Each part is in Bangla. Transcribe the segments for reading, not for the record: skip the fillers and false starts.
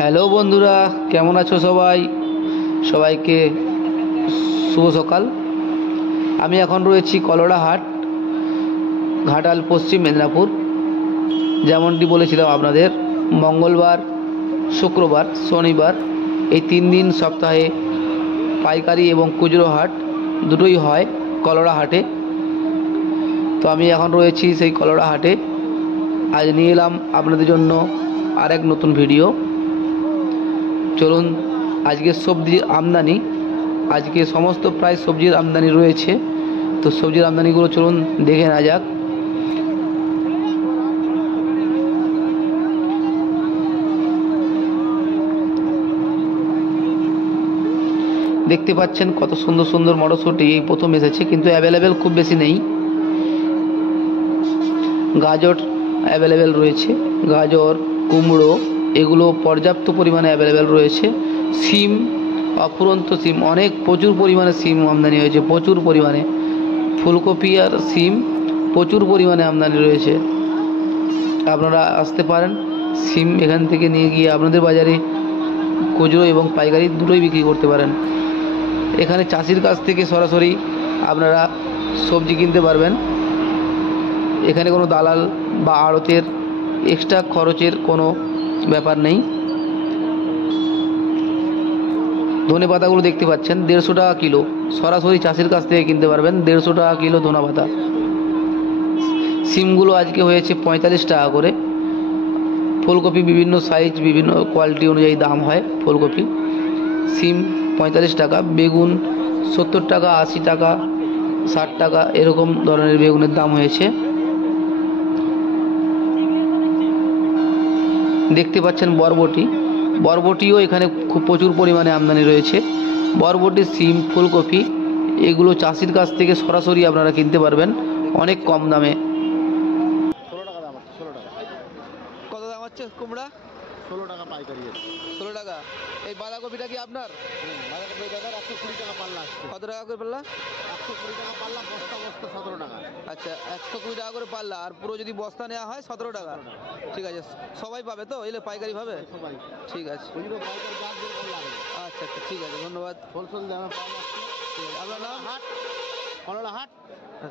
হ্যালো বন্ধুরা, কেমন আছো সবাই? সবাইকে শুভ সকাল। আমি এখন রয়েছি কলোড়াহাট, ঘাটাল, পশ্চিম মেদিনীপুর। যেমনটি বলেছিলাম আপনাদের, মঙ্গলবার, শুক্রবার, শনিবার এই 3 দিন সপ্তাহে পাইকারি এবং খুচরো হাট দুটোই হয় কলোড়াহাটে। তো আমি এখন রয়েছি সেই কলোড়াহাটে। আজ নিয়ে এলাম আপনাদের জন্য আরেক নতুন ভিডিও। চলুন, আজকে সবজির আমদানি, আজকে সমস্ত প্রায় সবজির আমদানি রয়েছে। তো সবজির আমদানিগুলো চলুন দেখে নেওয়া যাক। দেখতে পাচ্ছেন কত সুন্দর সুন্দর মটরশুঁটি এই প্রথম এসেছে, কিন্তু অ্যাভেলেবেল খুব বেশি নেই। গাজর অ্যাভেলেবেল রয়েছে, গাজর, কুমড়ো এগুলো পর্যাপ্ত পরিমাণে অ্যাভেলেবেল রয়েছে। সিম, অফুরন্ত সিম, প্রচুর পরিমাণে সিম আমদানি হয়েছে, প্রচুর পরিমাণে। ফুলকপি আর সিম প্রচুর পরিমাণে আমদানি রয়েছে। আপনারা আসতে পারেন, সিম এখান থেকে নিয়ে গিয়ে আপনাদের বাজারে খুচরো এবং পাইকারি দুটোই বিক্রি করতে পারেন। এখানে চাষির কাছ থেকে সরাসরি আপনারা সবজি কিনতে পারবেন। এখানে কোনো দালাল বা আড়তের এক্সট্রা খরচের কোনো ব্যাপার নেই। ধনে পাতাগুলো দেখতে পাচ্ছেন 150 টাকা কিলো, সরাসরি চাষির কাছ থেকে কিনতে পারবেন। 150 টাকা কিলো ধনে পাতা। সিমগুলো আজকে হয়েছে 45 টাকা করে। ফুলকপি বিভিন্ন সাইজ, বিভিন্ন কোয়ালিটি অনুযায়ী দাম হয়। ফুলকপি, সিম 45 টাকা, বেগুন 70 টাকা, 80 টাকা, 60 টাকা এরকম ধরনের বেগুনের দাম হয়েছে। দেখতে পাচ্ছেন বরবটিও এখানে খুব প্রচুর পরিমাণে আমদানি রয়েছে। বরবটি, সিম, ফুলকপি এগুলো চাষির কাছ থেকে সরাসরি আপনারা কিনতে পারবেন অনেক কম দামে। 16 টাকা দাম আছে, 16 টাকা। কত দাম হচ্ছে কুমড়া? 16 টাকা পাইকারি আছে। 16 টাকা। এই বাঁধাকপিটা কি আপনার? বাঁধাকপি বাজার 120 টাকা পাল্লা আসছে। কত টাকা করে পাল্লা? 120 টাকা পাল্লা, বস্তা 17 টাকা। আচ্ছা, 120 টাকা করে পাল্লা, আর পুরো যদি বস্তা নেওয়া হয় 17 টাকা। ঠিক আছে, সবাই পাবে তো? এলে পাইকারি পাবে? সবাই। ঠিক আছে, ওইগুলো পাইকারি দাম যেরকম লাগে। আচ্ছা আচ্ছা, ঠিক আছে, ধন্যবাদ। হোলসেল দামে পাওয়া যাচ্ছে। আপনার নাম? হাট, কলোড়া হাট,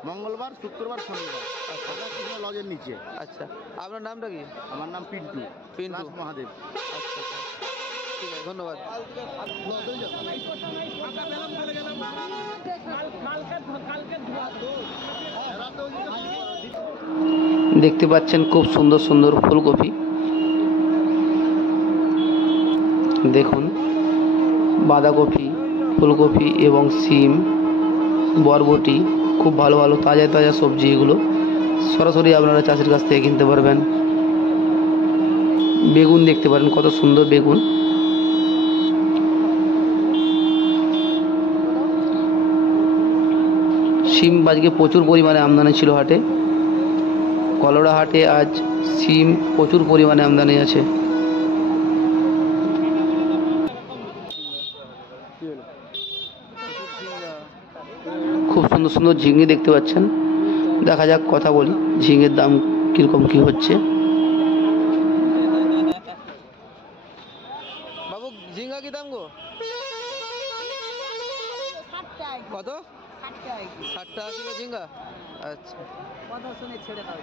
মঙ্গলবার, শুক্রবার, শনিবার। রাধা কৃষ্ণ লজের নিচে। আচ্ছা, আপনার নামটা কি? আমার নাম পিন্টু দাস মহাদেব। আচ্ছা আচ্ছা, ঠিক আছে, ধন্যবাদ। দেখতে পাচ্ছেন খুব সুন্দর সুন্দর ফুলকপি। দেখুন, বাঁধাকপি, ফুলকপি এবং সিম, বরবটি, খুব ভালো ভালো তাজা তাজা সবজি। এগুলো সরাসরি আপনারা চাষির কাছ থেকে কিনতে পারবেন। বেগুন দেখতে পারেন, কত সুন্দর বেগুন। সিম আজকে প্রচুর পরিমাণে আমদানি ছিল হাটে। কলোড়া হাটে আজ সিম প্রচুর পরিমাণে আমদানি আছে। খুব সুন্দর সুন্দর ঝিঙে দেখতে পাচ্ছেন। দেখা যাক, কথা বলি, ঝিঙের দাম কিরকম কি হচ্ছে। বাবু, ঝিঙ্গা কি দাম গো? কত? 60 টাকা কিলো ঝিঙ্গা। আচ্ছা, কথা শুনে ছেড়ে দাও।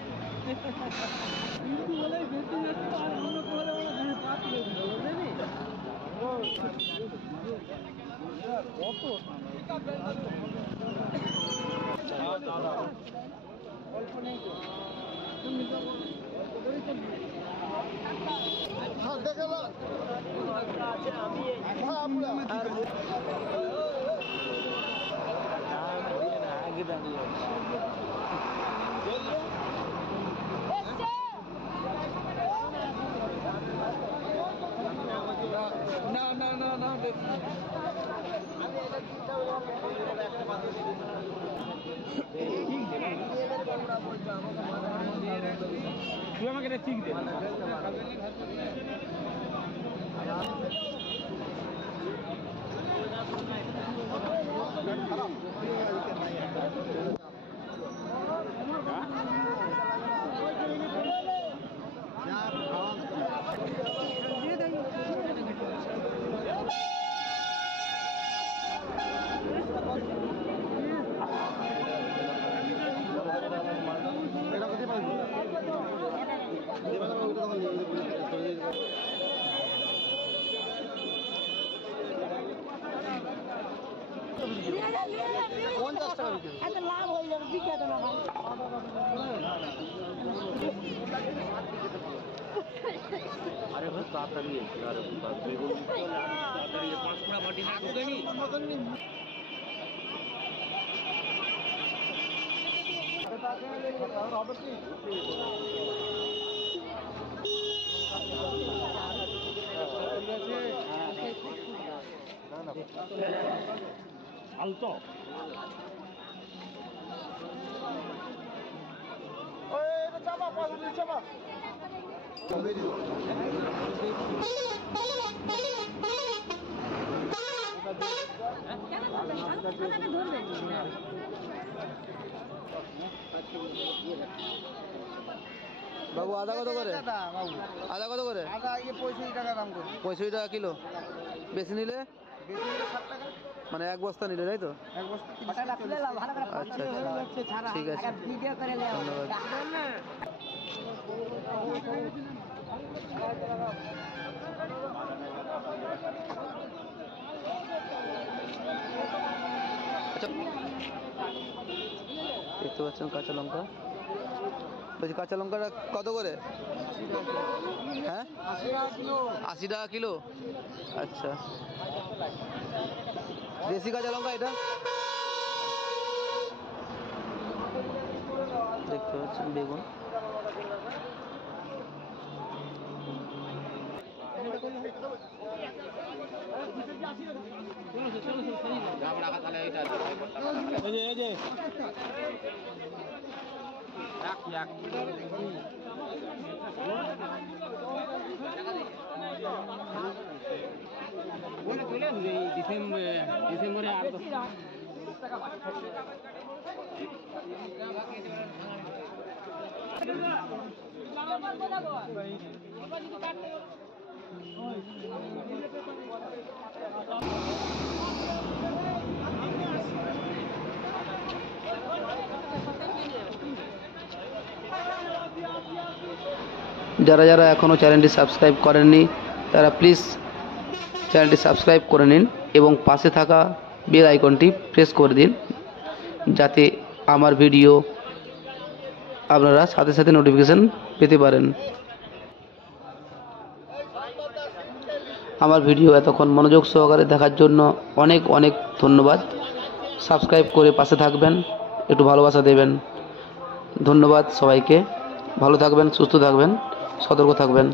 তুই আমাকে এটা ঠিক দে। আরে ভাই তাড়াতাড়ি আরে বেগুন তাড়াতাড়ি 5 পুরা বাটি না ঢুকেনি আলতো চাপা চাপা বাবু আদা কত করে? আদা কত করে? আদা 65 টাকা দাম করে 65 টাকা কিলো। বেশি নিলে বেশি নিলে 60 টাকা মানে এক বস্তা নিলে, তাই তো? এক বস্তা 30 টাকা আচ্ছা ঠিক আছে, ধন্যবাদ। আচ্ছা, দেখতে পাচ্ছেন কাঁচা লঙ্কা। বলছি কাঁচা লঙ্কাটা কত করে? হ্যাঁ 80 টাকা কিলো। আচ্ছা, দেশি কাঁচা লঙ্কা এটা দেখতে পাচ্ছেন। বেগুন ডিসেম্বরে আর যারা যারা এখনও চ্যানেলটি সাবস্ক্রাইব করেননি তারা প্লিজ চ্যানেলটি সাবস্ক্রাইব করে নিন এবং পাশে থাকা বেল আইকনটি প্রেস করে দিন, যাতে আমার ভিডিও আপনারা সাথে সাথে নোটিফিকেশন পেতে পারেন। আমার ভিডিও এতক্ষণ মনোযোগ সহকারে দেখার জন্য অনেক অনেক ধন্যবাদ। সাবস্ক্রাইব করে পাশে থাকবেন, একটু ভালোবাসা দেবেন। ধন্যবাদ সবাইকে। ভালো থাকবেন, সুস্থ থাকবেন, সতর্ক থাকবেন।